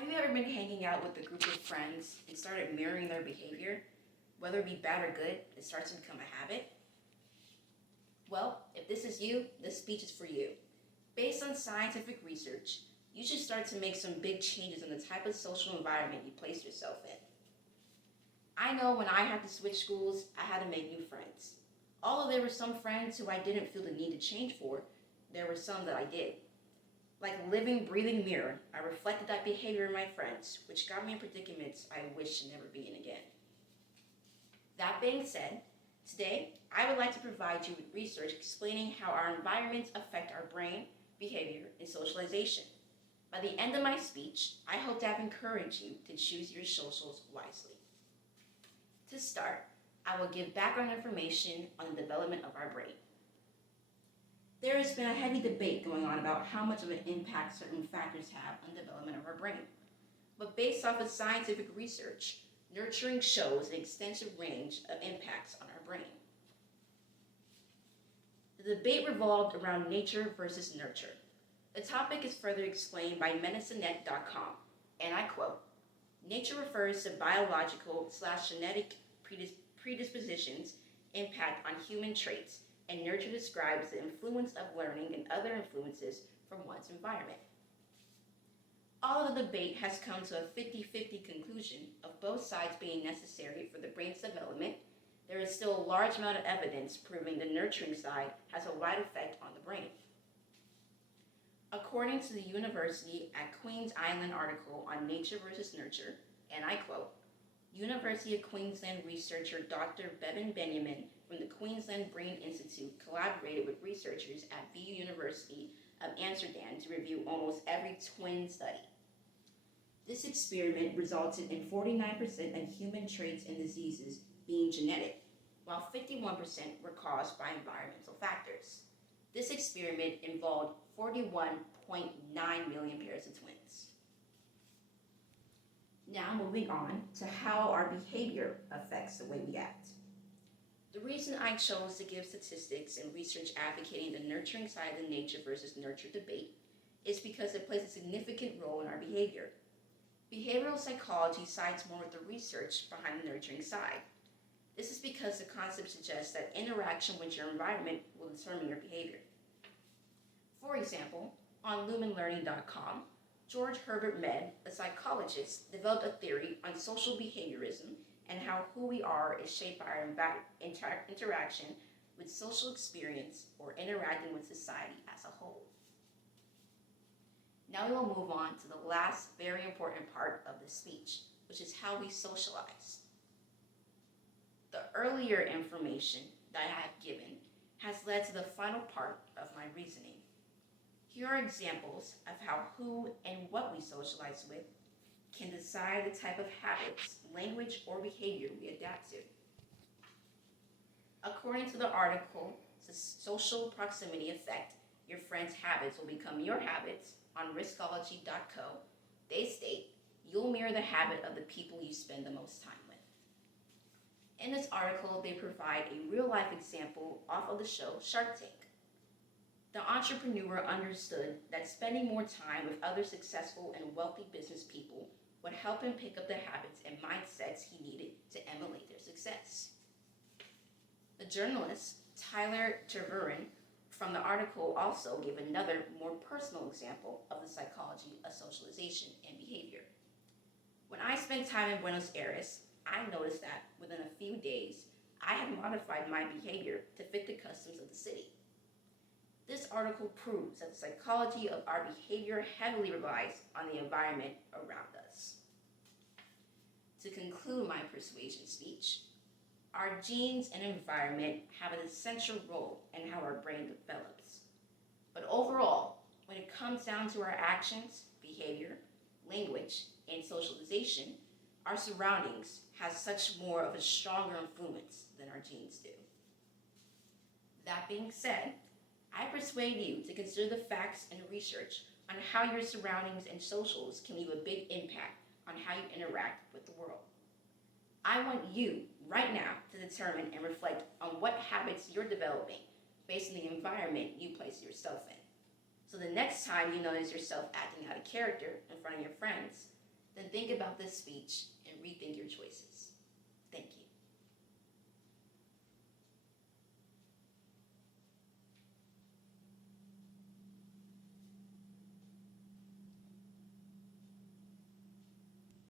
Have you ever been hanging out with a group of friends and started mirroring their behavior? Whether it be bad or good, it starts to become a habit? Well, if this is you, this speech is for you. Based on scientific research, you should start to make some big changes in the type of social environment you place yourself in. I know when I had to switch schools, I had to make new friends. Although there were some friends who I didn't feel the need to change for, there were some that I did. Like a living, breathing mirror, I reflected that behavior in my friends, which got me in predicaments I wish to never be in again. That being said, today I would like to provide you with research explaining how our environments affect our brain, behavior, and socialization. By the end of my speech, I hope to have encouraged you to choose your socials wisely. To start, I will give background information on the development of our brain. There has been a heavy debate going on about how much of an impact certain factors have on the development of our brain. But based off of scientific research, nurturing shows an extensive range of impacts on our brain. The debate revolved around nature versus nurture. The topic is further explained by medicinet.com, and I quote, "Nature refers to biological/genetic predispositions impact on human traits, and nurture describes the influence of learning and other influences from one's environment." All the debate has come to a 50-50 conclusion of both sides being necessary for the brain's development. There is still a large amount of evidence proving the nurturing side has a wide effect on the brain. According to the University at Queen's Island article on nature versus nurture, and I quote, University of Queensland researcher Dr. Bevan Benjamin from the Queensland Brain Institute collaborated with researchers at VU University of Amsterdam to review almost every twin study. This experiment resulted in 49% of human traits and diseases being genetic, while 51% were caused by environmental factors. This experiment involved 41.9 million pairs of twins. Now moving on to how our behavior affects the way we act. The reason I chose to give statistics and research advocating the nurturing side of the nature versus nurture debate is because it plays a significant role in our behavior. Behavioral psychology sides more with the research behind the nurturing side. This is because the concept suggests that interaction with your environment will determine your behavior. For example, on lumenlearning.com, George Herbert Mead, a psychologist, developed a theory on social behaviorism and how who we are is shaped by our interaction with social experience or interacting with society as a whole. Now we will move on to the last very important part of the speech, which is how we socialize. The earlier information that I have given has led to the final part of my reasoning. Here are examples of how who and what we socialize with can decide the type of habits, language, or behavior we adapt to. According to the article, the social proximity effect, your friends' habits will become your habits on riskology.co, they state, you'll mirror the habit of the people you spend the most time with. In this article, they provide a real-life example off of the show Shark Tank. The entrepreneur understood that spending more time with other successful and wealthy business people would help him pick up the habits and mindsets he needed to emulate their success. The journalist, Tyler Tervuren, from the article also gave another, more personal example of the psychology of socialization and behavior. When I spent time in Buenos Aires, I noticed that within a few days, I had modified my behavior to fit the customs of the city. This article proves that the psychology of our behavior heavily relies on the environment around us. To conclude my persuasion speech, our genes and environment have an essential role in how our brain develops. But overall, when it comes down to our actions, behavior, language, and socialization, our surroundings have such more of a stronger influence than our genes do. That being said, I persuade you to consider the facts and research on how your surroundings and socials can leave a big impact on how you interact with the world. I want you, right now, to determine and reflect on what habits you're developing based on the environment you place yourself in. So the next time you notice yourself acting out of character in front of your friends, then think about this speech and rethink your choices.